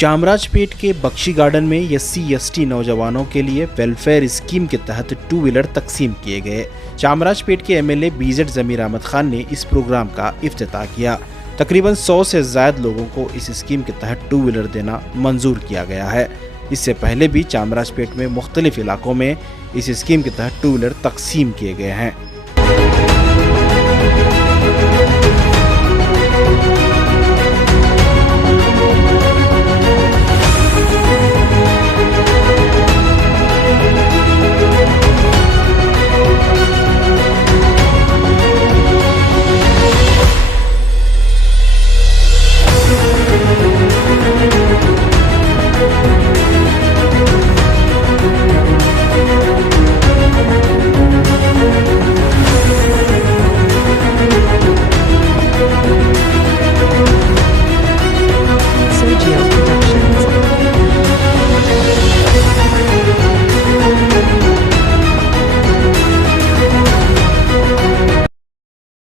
चामराजपेट के बख्शी गार्डन में SC/ST नौजवानों के लिए वेलफेयर स्कीम के तहत 2 व्हीलर तकसीम किए गए। चामराजपेट के MLA BZ जमीर अहमद खान ने इस प्रोग्राम का इफ्तिताह किया। तकरीबन 100 से ज़ायद लोगों को इस स्कीम के तहत 2 व्हीलर देना मंजूर किया गया है। इससे पहले भी चामराजपेट में मुख्तलिफ इलाकों में इस स्कीम के तहत 2 व्हीलर तकसीम किए गए हैं।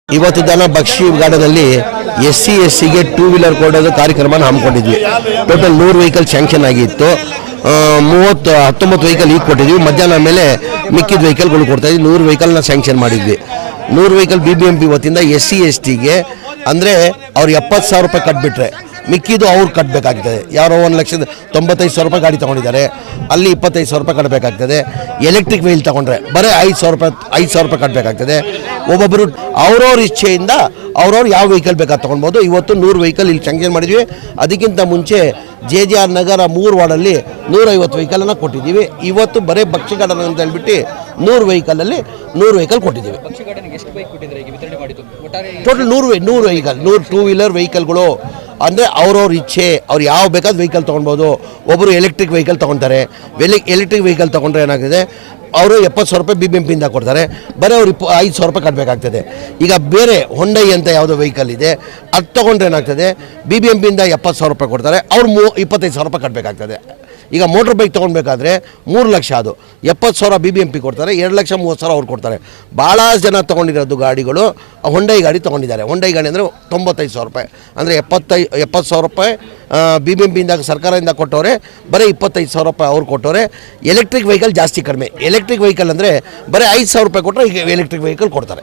ಇವತ್ತು ದಿನ ಬಕ್ಷಿ ಗಾರ್ಡನಲ್ಲಿ SC/STಗೆ 2 ವೀಲರ್ ಕೊಡೋದು ಕಾರ್ಯಕ್ರಮ ಹಮ್ಮಿಕೊಂಡಿದ್ವಿ। ಟೋಟಲ್ 100 ವೆಹಿಕಲ್ ಸ್ಯಾಂಕ್ಷನ್ ಆಗಿತ್ತು। 19 ವೆಹಿಕಲ್ ಈಗ ಕೊಟ್ಟಿದ್ವಿ। ಮಧ್ಯಾಹ್ನ ಮೇಲೆ ಮಿಕ್ಕಿದ ವೆಹಿಕಲ್ಗಳು ಕೊಡ್ತಾ ಇದ್ವಿ। 100 ವೆಹಿಕಲ್ನ ಸ್ಯಾಂಕ್ಷನ್ ಮಾಡಿದ್ವಿ। 100 ವೆಹಿಕಲ್ BBMP ವತಿಯಿಂದ SC/STಗೆ ಅಂದರೆ ಅವ್ರು 70,000 ರೂಪಾಯಿ ಕಟ್ಬಿಟ್ರೆ ಮಿಕ್ಕಿದು ಅವ್ರು ಕಟ್ಟಬೇಕಾಗ್ತದೆ। ಯಾರೋ 1,95,000 ರೂಪಾಯಿ ಗಾಡಿ ತೊಗೊಂಡಿದ್ದಾರೆ, ಅಲ್ಲಿ 25,000 ರೂಪಾಯಿ ಕಟ್ಟಬೇಕಾಗ್ತದೆ। ಎಲೆಕ್ಟ್ರಿಕ್ ವೆಹಿಕಲ್ ತೊಗೊಂಡ್ರೆ ಬರೀ 5,000 ರೂಪಾಯಿ ಕಟ್ಟಬೇಕಾಗ್ತದೆ। ಒಬ್ಬೊಬ್ಬರು ಅವ್ರವ್ರ ಇಚ್ಛೆಯಿಂದ ಅವ್ರವ್ರು ಯಾವ ವೆಹಿಕಲ್ ಬೇಕಾದ ತೊಗೊಳ್ಬೋದು। ಇವತ್ತು 100 ವೆಹಿಕಲ್ ಇಲ್ಲಿ ಸ್ಯಾಂಕ್ಷನ್ ಮಾಡಿದ್ವಿ। ಅದಕ್ಕಿಂತ ಮುಂಚೆ JJR ನಗರ 3 ವಾರ್ಡಲ್ಲಿ 150 ವೆಹಿಕಲನ್ನು ಕೊಟ್ಟಿದ್ದೀವಿ। ಇವತ್ತು ಬರೀ ಬಕ್ಷಿ ಗಾರ್ಡನ್ ಅಂತ ಹೇಳ್ಬಿಟ್ಟು 100 ವೆಹಿಕಲಲ್ಲಿ 100 ವೆಹಿಕಲ್ ಕೊಟ್ಟಿದ್ದೀವಿ। ಟೋಟಲ್ 100 ವೆಹಿಕಲ್ 100 2 ವೀಲರ್ ವೆಹಿಕಲ್ಗಳು ಅಂದರೆ ಅವ್ರವ್ರ ಇಚ್ಛೆ, ಅವ್ರು ಯಾವ ಬೇಕಾದ ವೆಹಿಕಲ್ ತೊಗೊಳ್ಬೋದು। ಒಬ್ಬರು ಎಲೆಕ್ಟ್ರಿಕ್ ವೆಹಿಕಲ್ ತೊಗೊಳ್ತಾರೆ। ಎಲೆಕ್ಟ್ರಿಕ್ ವೆಹಿಕಲ್ ತೊಗೊಂಡ್ರೆ ಏನಾಗ್ತದೆ, ಅವರು 70,000 ರೂಪಾಯಿ BBMPಯಿಂದ ಕೊಡ್ತಾರೆ, ಬರೀ ಅವ್ರು 5,000 ರೂಪಾಯಿ ಕಟ್ಟಬೇಕಾಗ್ತದೆ। ಈಗ ಬೇರೆ ಹೊಂಡೈ ಅಂತ ಯಾವುದೋ ವೆಹಿಕಲ್ ಇದೆ, ಅದು ತೊಗೊಂಡ್ರೆ ಏನಾಗ್ತದೆ, BBMPಯಿಂದ 70,000 ರೂಪಾಯಿ ಕೊಡ್ತಾರೆ, ಅವ್ರು 25,000 ರೂಪಾಯಿ ಕಟ್ಟಬೇಕಾಗ್ತದೆ। ಈಗ ಮೋಟ್ರ್ ಬೈಕ್ ತೊಗೊಳ್ಬೇಕಾದ್ರೆ 3 ಲಕ್ಷ, ಅದು 70,000 BBMP ಕೊಡ್ತಾರೆ, 2,30,000 ಅವ್ರು ಕೊಡ್ತಾರೆ। ಭಾಳ ಜನ ತೊಗೊಂಡಿರೋದು ಗಾಡಿಗಳು ಹೊಂಡೈ ಗಾಡಿ ತೊಗೊಂಡಿದ್ದಾರೆ। ಹೊಂಡೈ ಗಾಡಿ ಅಂದರೆ 95,000 ರೂಪಾಯಿ, ಅಂದರೆ 70,000 ರೂಪಾಯಿ BBMPಯಿಂದ ಸರ್ಕಾರದಿಂದ ಕೊಟ್ಟವ್ರೆ, ಬರೀ 25,000 ರೂಪಾಯಿ ಅವ್ರು ಕೊಟ್ಟವ್ರೆ। ಎಲೆಕ್ಟ್ರಿಕ್ ವೆಹಿಕಲ್ ಜಾಸ್ತಿ ಕಡಿಮೆ। ಎಲೆಕ್ಟ್ರಿಕ್ ವೆಹಿಕಲ್ ಅಂದರೆ ಬರೀ 5,000 ರೂಪಾಯಿ ಕೊಟ್ಟರೆ ಈಗ ಎಲೆಕ್ಟ್ರಿಕ್ ವೆಹಿಕಲ್ ಕೊಡ್ತಾರೆ।